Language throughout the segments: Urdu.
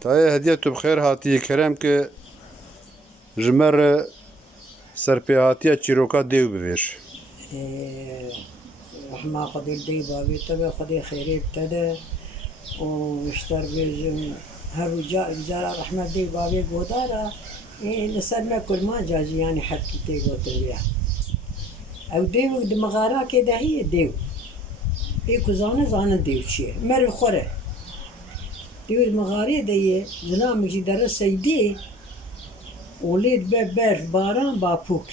تای هدیه تو بخیر هاتی کرم که جمر سرپیهاتیه چیروکا دیو ببیش رحمة خدي الدي بابي تبع خدي خيري ابتدى واشتر بيجن هرو جارة رحمة دي بابي قدارة لسرنا كل ما جاجي يعني حكي تي قوتلويا او ديو دمغارا كده هي ديو ايكو زانا ديو شي مر الخورة ديو المغاري دي زنامك جي درس سيدي وليد برف باران باپوك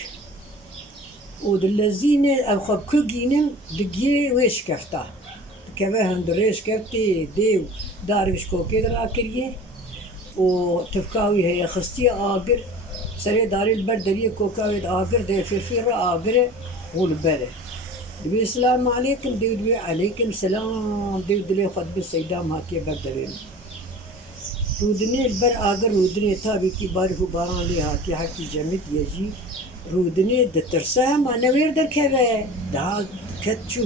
ودلزينه او خب كوجينم دقيه ويش كفتا كبه هندريش كفتي ديو داروش كوكي درا كريه وتفكاوي هي خستي آقر سري داري البردريه كوكاوي آقر دي في آقر والبره دبي السلام عليكم ديو دبي عليكم سلام ديو دلي خد بالسيدام هاتي بردرين رودني البر آقر رودني تابي كي بارفو باران لي هاتي حكي جمد يجي رودني دترسا ما نوير در كذا ده كتشو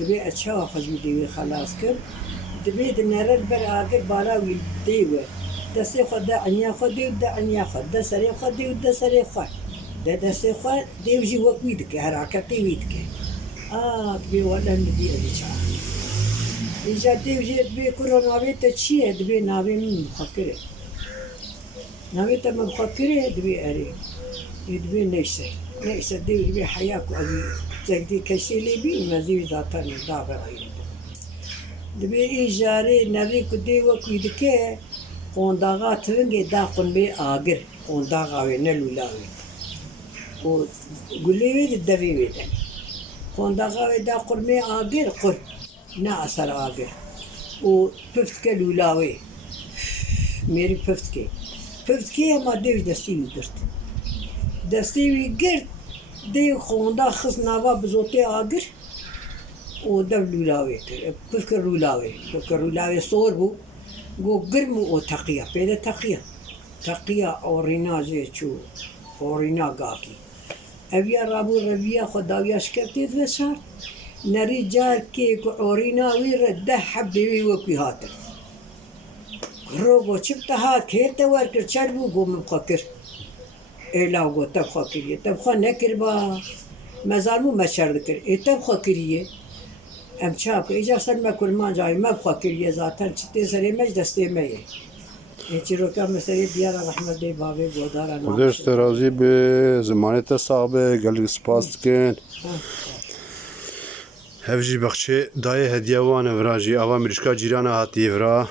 دبي أشوا خجو دبي خلاص كر دبي دنير بر آخر بالا ويديوه دسي خد عنيا خد ده عنيا خد ده سري خد ده سري خد ده دسي خد ديوجي وقيدك حركتي ويدك دبي ولا ندبي أجيشا إذا ديوجي دبي كورونا بيت تشيه دبي نابي من مفكره نابي تم مفكره دبي أري يدبي نيسا ديو دبي حياكو أبي تقدي كشيلي بي مزيو ذاتان دابر دبي إيجاري نريكو ديو كويدكي قونداغا ترنجي داقن بي آقر قونداغا ونلولاوي وقليوي دبي ويدن قونداغا داقن بي آقر قر نا أسر آقر وبفتكي لولاوي ميري بفتكي ما ديو دستيوي قرت دستيوي قرت ديو خوندا خص نابا بزوتي آقر ودب لولاوي بفكر لولاوي صور بو قو قرمو وتقيا بيدا تقيا أورينا زيتشو أورينا قاكي أبيا رابو ربيا خداويا شكرتي ذسار نري جار كيك أورينا ويرده حبي وكي هاتر روغو شبتها كيرتا وركر شربو قو مبخكر إلا وقو تبخا كريه تبخا نكر با مزالمو مشار ذكر تبخا كريه ام شاك إجا سلمى كل ما جاي ما بخا كريه ذاتن شتي سري مج دستي ميه چیروکا مسری دیار رحمت دی بابی بودارا نام خودش ترازی به زمانت صاحبه گلگ سپاس کن هفجی بخشی دای هدیه وان وراجی آوا مرشکا جیران هاتی ورا